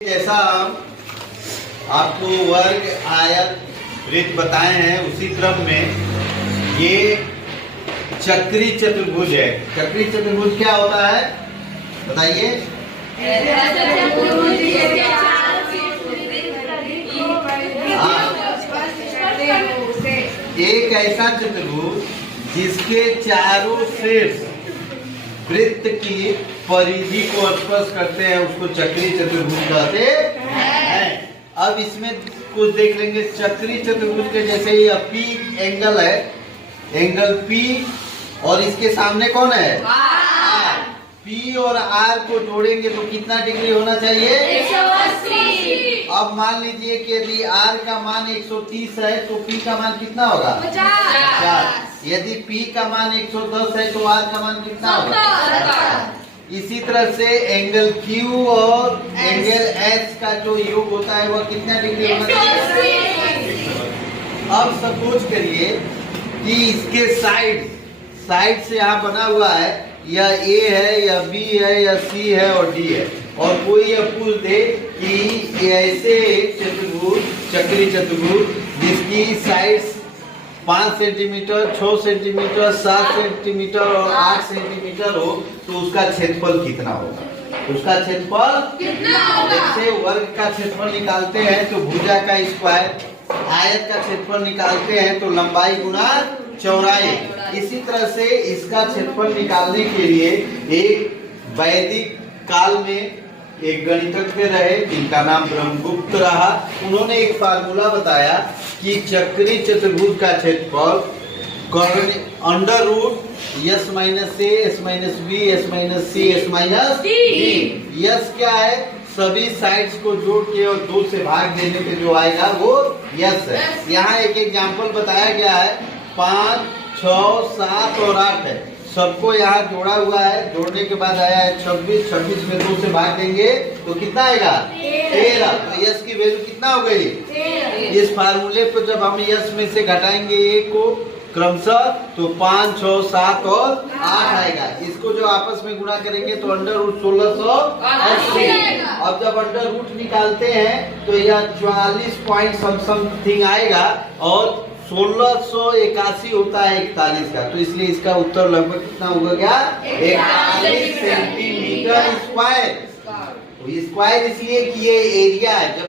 जैसा हम आपको वर्ग आयत वृत्त बताए हैं उसी क्रम में ये चक्री चतुर्भुज है। चक्री चतुर्भुज क्या होता है बताइए। एक ऐसा चतुर्भुज जिसके चारों शीर्ष वृत्त की परिधि को स्पर्श करते हैं उसको चक्री चतुर्भुज कहते हैं। अब इसमें कुछ देख लेंगे। चक्री चतुर्भुज के जैसे ये पी एंगल है, एंगल पी, और इसके सामने कौन है आर। पी और आर को जोड़ेंगे तो कितना डिग्री होना चाहिए 180। अब मान लीजिए कि यदि आर का मान 130 है तो पी का मान कितना होगा 50। यदि पी का मान 110 है तो आर का मान कितना होगा। इसी तरह से एंगल क्यू और एंगल एस का जो योग होता है वह कितना डिग्री होना चाहिए। अब सपोज करिए कि इसके साइड से यहाँ बना हुआ है, या ए है या बी है या सी है और डी है, और कोई यह पूछ दे कि ऐसे एक चतुर्भुज चक्री चतुर्भुज जिसकी साइड्स 5 सेंटीमीटर, 6 सेंटीमीटर, 7 सेंटीमीटर और 8 सेंटीमीटर हो तो उसका क्षेत्रफल कितना होगा। उसका क्षेत्रफल कितना होगा। जैसे वर्ग का क्षेत्रफल निकालते हैं तो भुजा का स्क्वायर, आयत का क्षेत्रफल निकालते हैं तो लंबाई गुना चौड़ाई। इसी तरह से इसका क्षेत्रफल निकालने के लिए एक वैदिक काल में एक गणितज्ञ रहे जिनका नाम ब्रह्मगुप्त रहा। उन्होंने एक फार्मूला बताया कि चक्री चतुर्भुज का क्षेत्रफल under root s minus a s minus b s minus c s minus d. S क्या है, सभी साइड्स को जोड़ के और 2 से भाग देने पे जो आएगा वो यस है। यहाँ एक एग्जाम्पल बताया गया है, 5, 6, 7 और 8 है, सबको यहाँ जोड़ा हुआ है। जोड़ने के बाद आया है 26, 26 में 2 से भाग देंगे तो कितना आएगा 13। तो यस की वैल्यू कितना हो गई 13। इस फार्मूले पर जब हम यस में से घटाएंगे ए को क्रमशः तो 5, 6, 7 और 8 आएगा। इसको जो आपस में गुणा करेंगे तो अंडर रूट 1680। अब जब अंडर रूट निकालते हैं तो यह 44 पॉइंट समथिंग आएगा और 1681 होता है 41 का, तो इसलिए इसका उत्तर लगभग कितना होगा क्या 41 सेंटीमीटर स्क्वायर। स्क्वायर इसलिए कि ये एरिया है।